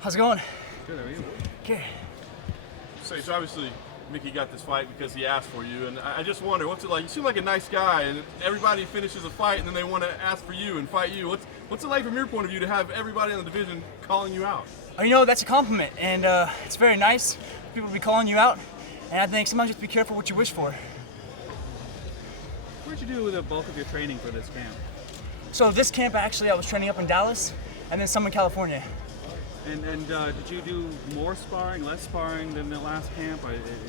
How's it going? Good, how are you? Okay. So obviously Mickey got this fight because he asked for you, and I just wonder, what's it like? You seem like a nice guy, and everybody finishes a fight and then they want to ask for you and fight you. What's it like from your point of view to have everybody in the division calling you out? That's a compliment, and it's very nice. People be calling you out, and I think sometimes you have to be careful what you wish for. What did you do the bulk of your training for this camp? So this camp, actually, I was training up in Dallas, and then some in California. And did you do more sparring, less sparring than the last camp?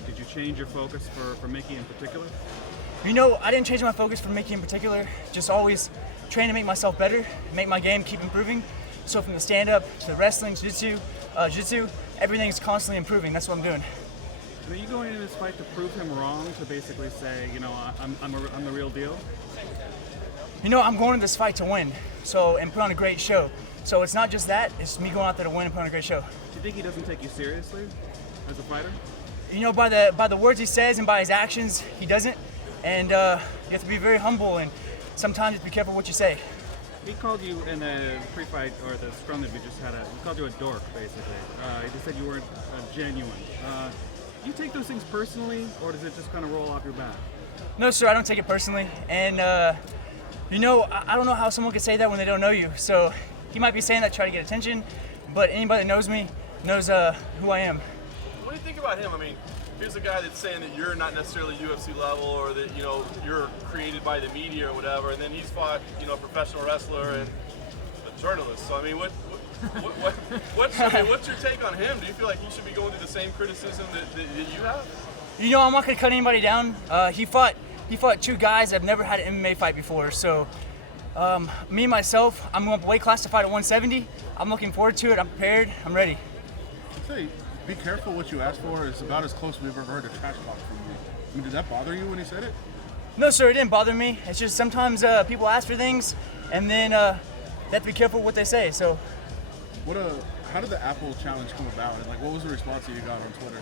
Did you change your focus for Mickey in particular? I didn't change my focus for Mickey in particular. Just always trying to make myself better, make my game keep improving. So from the stand-up to the wrestling, jiu-jitsu, everything's constantly improving. That's what I'm doing. And are you going into this fight to prove him wrong, to basically say, I'm the real deal? I'm going to this fight to win, and put on a great show. So it's not just that, it's me going out there to win and put on a great show. Do you think he doesn't take you seriously as a fighter? By the words he says and by his actions, he doesn't. And you have to be very humble, and sometimes you have to be careful what you say. He called you in the pre-fight, or the scrum that we just had, he called you a dork, basically. He just said you weren't genuine. Do you take those things personally, or does it just kind of roll off your back? No, sir, I don't take it personally. And, I don't know how someone could say that when they don't know you. So he might be saying that to try to get attention, but anybody that knows me knows who I am. What do you think about him? I mean, here's a guy that's saying that you're not necessarily UFC level, or that you're created by the media or whatever, and then he's fought a professional wrestler and a journalist. So I mean, what's your take on him? Do you feel like he should be going through the same criticism that you have? I'm not gonna cut anybody down. He fought two guys that have never had an MMA fight before. So me myself, I'm going up a weight class to fight at 170. I'm looking forward to it. I'm prepared. I'm ready. I'd say be careful what you ask for. Is about as close we've ever heard a trash talk from you. I mean, did that bother you when he said it? No, sir, it didn't bother me. It's just sometimes people ask for things, and then they have to be careful what they say. So, how did the Apple challenge come about? And what was the response that you got on Twitter?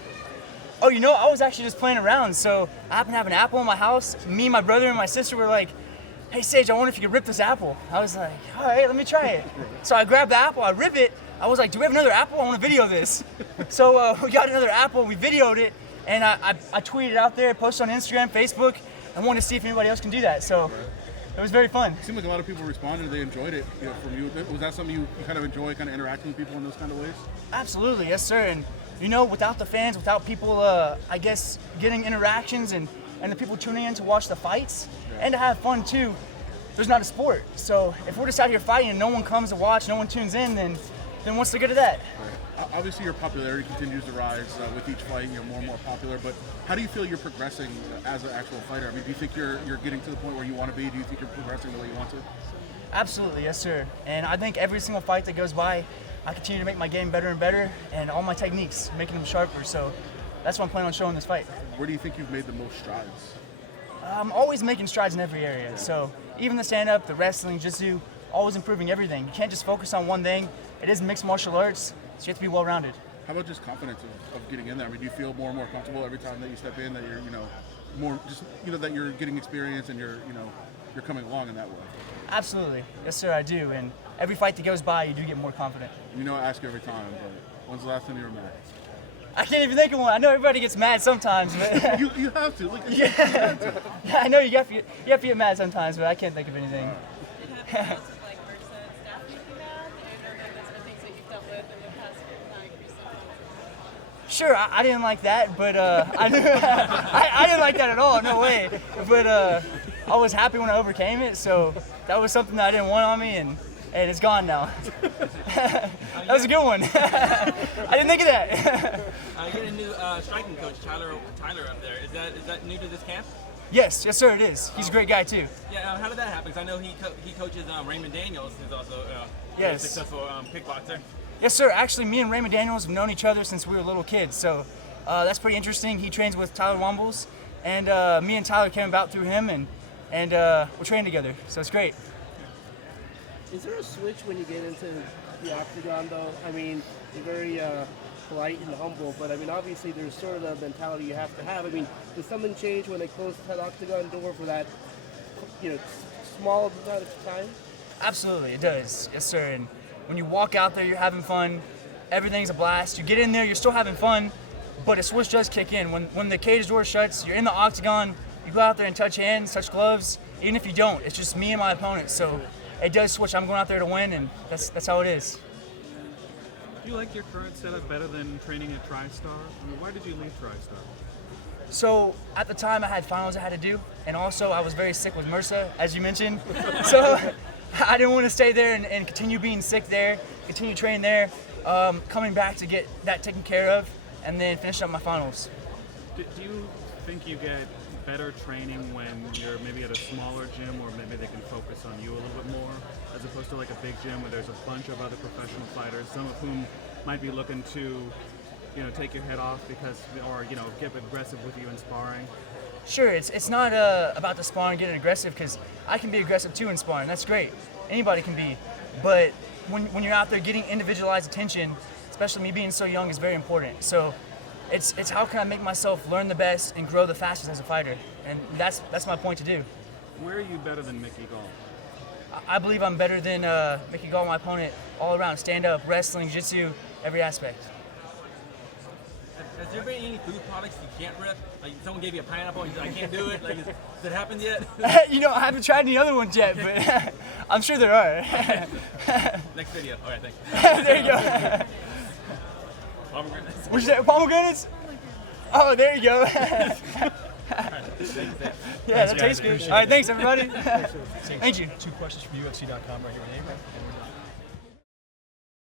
Oh, I was actually just playing around. So I happened to have an apple in my house. Me, my brother, and my sister were like, "Hey, Sage, I wonder if you could rip this apple." I was like, "All right, let me try it." So I grabbed the apple, I rip it. I was like, "Do we have another apple? I want to video this." So we got another apple, we videoed it, and I tweeted it out there, posted on Instagram, Facebook, and wanted to see if anybody else can do that. So it was very fun. It seemed like a lot of people responded. They enjoyed it from you. Was that something you kind of enjoy, kind of interacting with people in those kind of ways? Absolutely, yes, sir. And without the fans, without people, I guess, getting interactions and the people tuning in to watch the fights and to have fun too, there's not a sport. So if we're just out here fighting and no one comes to watch, no one tunes in, then what's the good of that? Right. Obviously, your popularity continues to rise with each fight. You're more and more popular. But how do you feel you're progressing as an actual fighter? I mean, do you think you're getting to the point where you want to be? Do you think you're progressing the way you want to? Absolutely, yes, sir. And I think every single fight that goes by, I continue to make my game better and better, and all my techniques, making them sharper. So that's what I'm planning on showing this fight. Where do you think you've made the most strides? I'm always making strides in every area. So even the stand-up, the wrestling, jiu-jitsu, always improving everything. You can't just focus on one thing. It is mixed martial arts, so you have to be well-rounded. How about just confidence of getting in there? I mean, do you feel more and more comfortable every time that you step in, that you're, more just, that you're getting experience and you're coming along in that way? Absolutely. Yes, sir, I do. And every fight that goes by, you do get more confident. I ask you every time, but when's the last time you were mad? I can't even think of one. I know everybody gets mad sometimes, but you have to. Yeah, I know you have to get mad sometimes, but I can't think of anything. Sure, I didn't like that, but I didn't like that at all. No way. But I was happy when I overcame it, so that was something that I didn't want on me, and it's gone now. That was a good one. I didn't think of that. You got a new striking coach, Tyler up there. Is that new to this camp? Yes, sir, it is. He's a great guy too. Yeah, how did that happen? Because I know he coaches Raymond Daniels, who's also a successful kickboxer. Yes, sir. Actually, me and Raymond Daniels have known each other since we were little kids, so that's pretty interesting. He trains with Tyler Wombles, and me and Tyler came about through him, and we're training together, so it's great. Is there a switch when you get into the octagon, though? I mean, you're very polite and humble, but I mean, obviously there's sort of a mentality you have to have. I mean, does something change when they close that octagon door for that, small amount of time? Absolutely, it does. Yes, sir. And when you walk out there, you're having fun. everything's a blast. You get in there, you're still having fun, but a switch does kick in. When the cage door shuts, you're in the octagon, you go out there and touch hands, touch gloves. Even if you don't, it's just me and my opponent. So it does switch. I'm going out there to win, and that's how it is. Do you like your current setup better than training at TriStar? I mean, why did you leave TriStar? So at the time I had finals I had to do, and also I was very sick with MRSA, as you mentioned. So I didn't want to stay there and continue being sick there, continue training there, coming back to get that taken care of, and then finish up my finals. Do you think you get better training when you're maybe at a smaller gym, or maybe they can focus on you a little bit more, as opposed to like a big gym where there's a bunch of other professional fighters, some of whom might be looking to, take your head off because, or get aggressive with you in sparring? Sure, it's not about the sparring getting aggressive, because I can be aggressive too in sparring. That's great. Anybody can be, but when you're out there getting individualized attention, especially me being so young, is very important. So it's how can I make myself learn the best and grow the fastest as a fighter, and that's my point to do. Where are you better than Mickey Gall? I believe I'm better than Mickey Gall, my opponent, all around, stand up, wrestling, jiu-jitsu, every aspect. Has there been any food products you can't rip? Like someone gave you a pineapple and you said, I can't do it? Like, has it happened yet? I haven't tried any other ones yet, but I'm sure there are. Next video. All right, thanks. There you go. Pomegranates. What'd you say, pomegranates? Oh, there you go. Yeah, that tastes good. All right, thanks everybody. Thank you. 2 questions from UFC.com right here.